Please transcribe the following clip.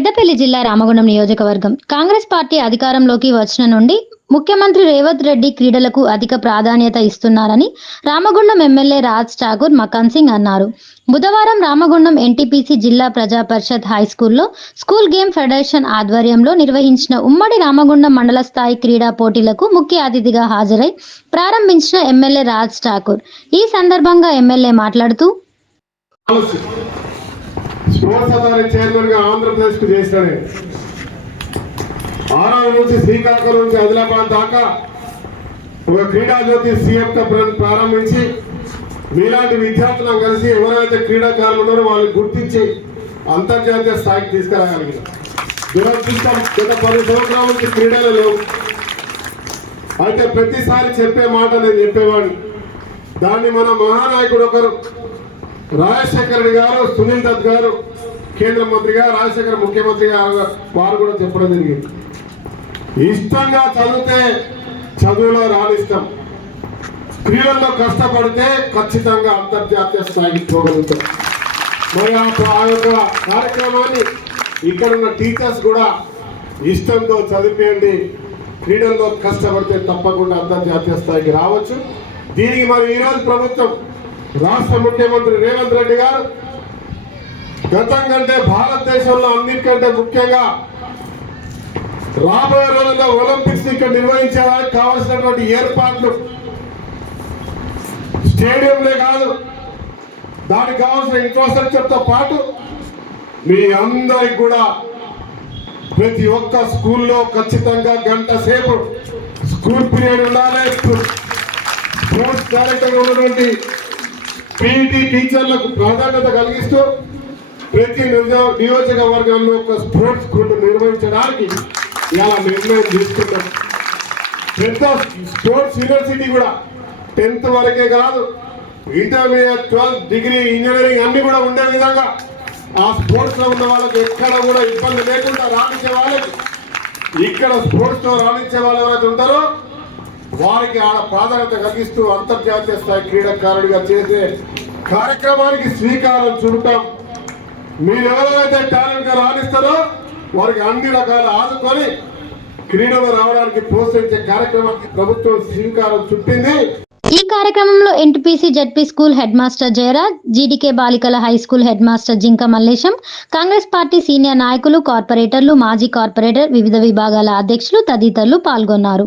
పెద్దపల్లి జిల్లా రామగుండం నియోజకవర్గం కాంగ్రెస్ పార్టీ అధికారంలోకి వచ్చిన నుండి ముఖ్యమంత్రి రేవంత్ రెడ్డి క్రీడలకు అధిక ప్రాధాన్యత ఇస్తున్నారని రామగుండం ఎమ్మెల్యే రాజ్ ఠాకూర్ మకాన్ సింగ్ అన్నారు. బుధవారం రామగుండం ఎన్టీపీసీ జిల్లా ప్రజా పరిషత్ హైస్కూల్లో స్కూల్ గేమ్ ఫెడరేషన్ ఆధ్వర్యంలో నిర్వహించిన ఉమ్మడి రామగుండం మండల స్థాయి క్రీడా పోటీలకు ముఖ్య అతిథిగా హాజరై ప్రారంభించిన ఎమ్మెల్యే రాజ్ ఠాకూర్ ఈ సందర్భంగా ఎమ్మెల్యే మాట్లాడుతూ స్పోర్ట్స్ అథారిటీ చైర్మన్ గా ఆంధ్రప్రదేశ్ కు చేశాడు. ఆరావు నుంచి శ్రీకాకుళం నుంచి ఆదిలాబాద్ దాకా ఒక క్రీడా జ్యోతి సీఎం ప్రారంభించి మీలాంటి విద్యార్థులను కలిసి ఎవరైతే క్రీడాకారులు ఉన్నారో వాళ్ళని గుర్తించి అంతర్జాతీయ స్థాయికి తీసుకురాగలిగిన దురదృష్టం గత 10 సంవత్సరాల నుంచి క్రీడలు లేవు. అయితే ప్రతిసారి చెప్పే మాట నేను చెప్పేవాడిని. దాన్ని మన మహానాయకుడు ఒకరు రాజశేఖర రెడ్డి గారు, సునీల్ దత్ గారు కేంద్ర మంత్రిగా, రాజశేఖర ముఖ్యమంత్రిగా వారు కూడా చెప్పడం జరిగింది. ఇష్టంగా చదివితే చదువులో రాణిస్తాం, క్రీడల్లో కష్టపడితే ఖచ్చితంగా అంతర్జాతీయ స్థాయికి పోగలుగుతాం. మరి ఆ యొక్క కార్యక్రమాన్ని ఇక్కడున్న టీచర్స్ కూడా ఇష్టంతో చదివేయండి, క్రీడల్లో కష్టపడితే తప్పకుండా అంతర్జాతీయ స్థాయికి రావచ్చు. దీనికి మరి ఈరోజు ప్రభుత్వం రాష్ట్ర ముఖ్యమంత్రి రేవంత్ రెడ్డి గారు గతం కంటే భారతదేశంలో అన్నిటికంటే ముఖ్యంగా రాబోయే రోజుల్లో ఒలింపిక్స్ ఇక్కడ నిర్వహించడానికి కావాల్సినటువంటి ఏర్పాట్లు స్టేడియంలే కాదు, దానికి కావాల్సిన ఇన్ఫ్రాస్ట్రక్చర్ తో పాటు మీ అందరికి కూడా ప్రతి ఒక్క స్కూల్లో ఖచ్చితంగా గంట సేపు స్కూల్ పీరియడ్ ఉండాలి. స్పోర్ట్స్ డైరెక్టర్ ఉన్నటువంటి పీఈటీ టీచర్లకు ప్రాధాన్యత కలిగిస్తూ ప్రతి నియోజకవర్గంలో ఒక స్పోర్ట్స్ స్కూల్ నిర్వహించడానికి ఇలా నిర్ణయం తీసుకున్నాం. పెద్ద స్పోర్ట్స్ యూనివర్సిటీ కూడా 10th వరకే కాదు, ఇంటర్మీడియట్, 12th డిగ్రీ, ఇంజనీరింగ్ అన్ని కూడా ఉండే విధంగా ఆ స్పోర్ట్స్ లో ఉన్న వాళ్ళకి ఎక్కడ కూడా ఇబ్బంది లేకుండా రాణించే వాళ్ళకి, ఇక్కడ స్పోర్ట్స్ లో రాణించే వాళ్ళు ఎవరైతే ఉంటారో వారికి ఆడ ప్రాధాన్యత కలిగిస్తూ అంతర్జాతీయ స్థాయి క్రీడాకారుడిగా చేసే కార్యక్రమానికి శ్రీకారం చుడతాం. మీరు ఎవరైతే టాలెంట్ గా రాణిస్తారో వారికి అన్ని రకాల ఆదుకొని క్రీడలు రావడానికి ప్రోత్సహించే కార్యక్రమానికి ప్రభుత్వం శ్రీకారం చుట్టింది. ఈ కార్యక్రమంలో NTPC ZP school head master Jayaraj, GDK బాలికల హై స్కూల్ హెడ్ మాస్టర్ జింక మల్లేశం, కాంగ్రెస్ పార్టీ సీనియర్ నాయకులు, కార్పొరేటర్లు, మాజీ కార్పొరేటర్, వివిధ విభాగాల అధ్యక్షులు తదితరులు పాల్గొన్నారు.